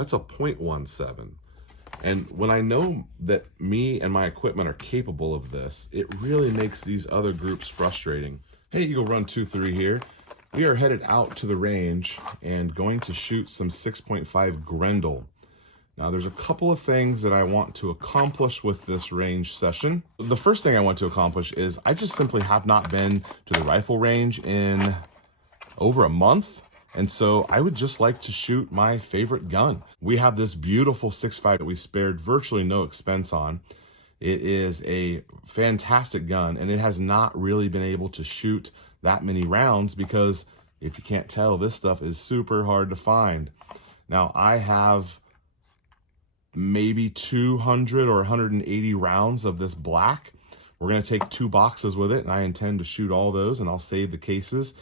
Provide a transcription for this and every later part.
That's a 0.17. And when I know that me and my equipment are capable of this, it really makes these other groups frustrating. Hey, Eagle Run 23 here. We are headed out to the range and going to shoot some 6.5 Grendel. Now, there's a couple of things that I want to accomplish with this range session. The first thing I want to accomplish is I just simply have not been to the rifle range in over a month. And so I would just like to shoot my favorite gun. We have this beautiful 6.5 that we spared virtually no expense on. It is a fantastic gun, and it has not really been able to shoot that many rounds because, if you can't tell, this stuff is super hard to find. Now, I have maybe 200 or 180 rounds of this black. We're gonna take 2 boxes with it, and I intend to shoot all those, and I'll save the cases.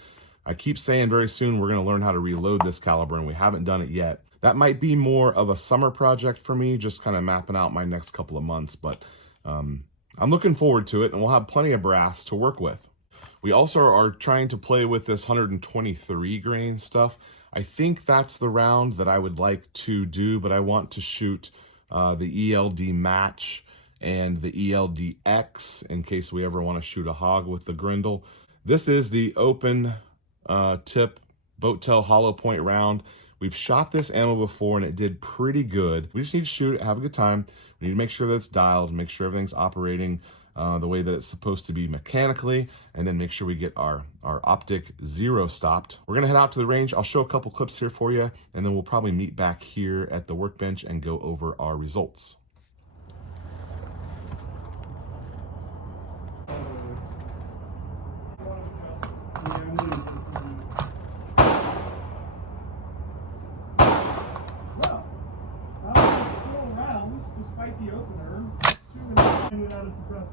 I keep saying very soon we're gonna learn how to reload this caliber, and we haven't done it yet. That might be more of a summer project for me, just kind of mapping out my next couple of months, but I'm looking forward to it, and we'll have plenty of brass to work with. We also are trying to play with this 123 grain stuff. I think that's the round that I would like to do, but I want to shoot the ELD match and the ELDX in case we ever want to shoot a hog with the Grendel. This is the open tip boat tail hollow point round. We've shot this ammo before and it did pretty good. We just need to shoot it, have a good time. We need to make sure that it's dialed, make sure everything's operating the way that it's supposed to be mechanically, and then make sure we get our optic 0 stopped. We're gonna head out to the range. I'll show a couple clips here for you, and then we'll probably meet back here at the workbench and go over our results. Despite the opener, shooting without a suppressor.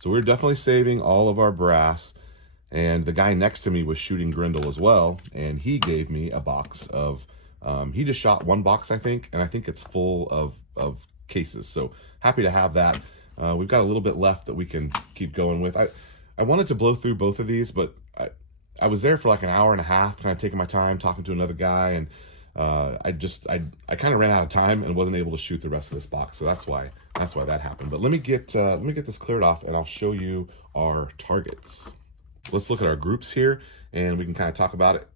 So we're definitely saving all of our brass, and the guy next to me was shooting Grendel as well, and he gave me a box of, he just shot 1 box, I think, and I think it's full of cases. So happy to have that. We've got a little bit left that we can keep going with. I wanted to blow through both of these, but I was there for like an hour and a half, kind of taking my time, talking to another guy, and I kind of ran out of time and wasn't able to shoot the rest of this box. So that's why that happened. But let me get this cleared off, and I'll show you our targets. Let's look at our groups here, and we can kind of talk about it.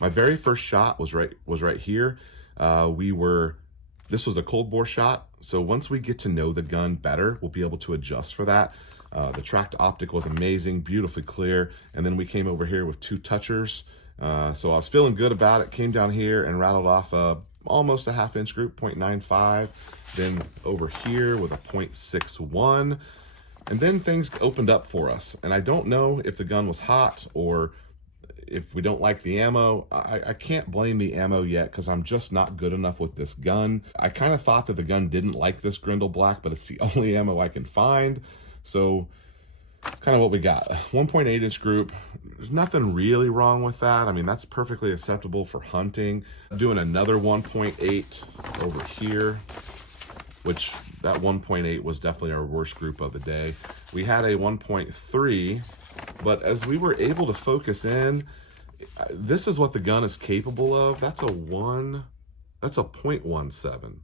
My very first shot was right here. This was a cold bore shot. So once we get to know the gun better, we'll be able to adjust for that. The tracked optic was amazing, beautifully clear. And then we came over here with 2 touchers. So I was feeling good about it, came down here and rattled off almost a 1/2 inch group, 0.95. Then over here with a 0.61. And then things opened up for us. And I don't know if the gun was hot or if we don't like the ammo. I can't blame the ammo yet because I'm just not good enough with this gun. I kind of thought that the gun didn't like this Grendel Black, but it's the only ammo I can find. So kind of what we got. 1.8 inch group. There's nothing really wrong with that. I mean, that's perfectly acceptable for hunting. Doing another 1.8 over here, which that 1.8 was definitely our worst group of the day. We had a 1.3, but as we were able to focus in, this is what the gun is capable of. That's a 0.17.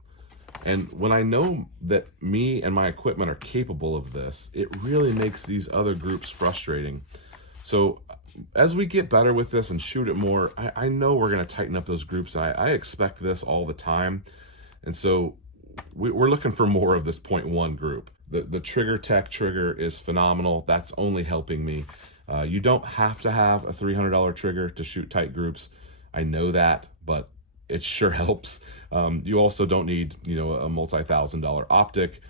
And when I know that me and my equipment are capable of this, it really makes these other groups frustrating. So as we get better with this and shoot it more, I know we're going to tighten up those groups. I expect this all the time. And so we're looking for more of this 0.1 group. The Trigger Tech trigger is phenomenal. That's only helping me. You don't have to have a $300 trigger to shoot tight groups. I know that, but it sure helps. You also don't need, a multi-$1,000 optic.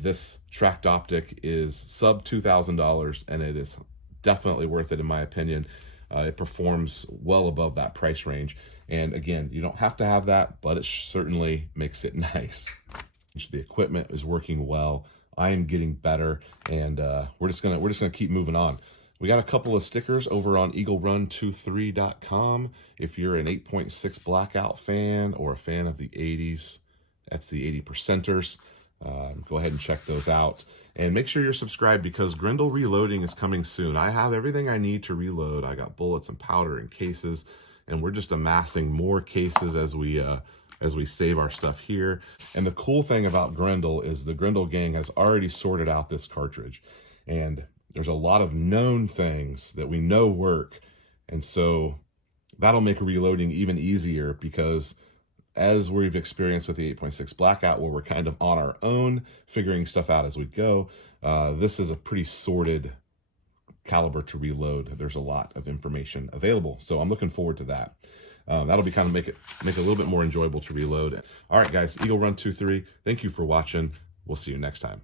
This tracked optic is sub $2,000, and it is definitely worth it in my opinion. It performs well above that price range. And again, you don't have to have that, but it certainly makes it nice. The equipment is working well. I am getting better, and we're just gonna keep moving on. We got a couple of stickers over on EagleRun23.com. If you're an 8.6 Blackout fan or a fan of the 80s, that's the 80%ers. Go ahead and check those out. And make sure you're subscribed because Grendel reloading is coming soon. I have everything I need to reload. I got bullets and powder and cases, and we're just amassing more cases as we save our stuff here. And the cool thing about Grendel is the Grendel gang has already sorted out this cartridge. And there's a lot of known things that we know work. And so that'll make reloading even easier because as we've experienced with the 8.6 Blackout, where we're kind of on our own, figuring stuff out as we go, this is a pretty sorted caliber to reload. There's a lot of information available. So I'm looking forward to that. That'll be kind of make it a little bit more enjoyable to reload. All right, guys, Eagle Run 23, thank you for watching. We'll see you next time.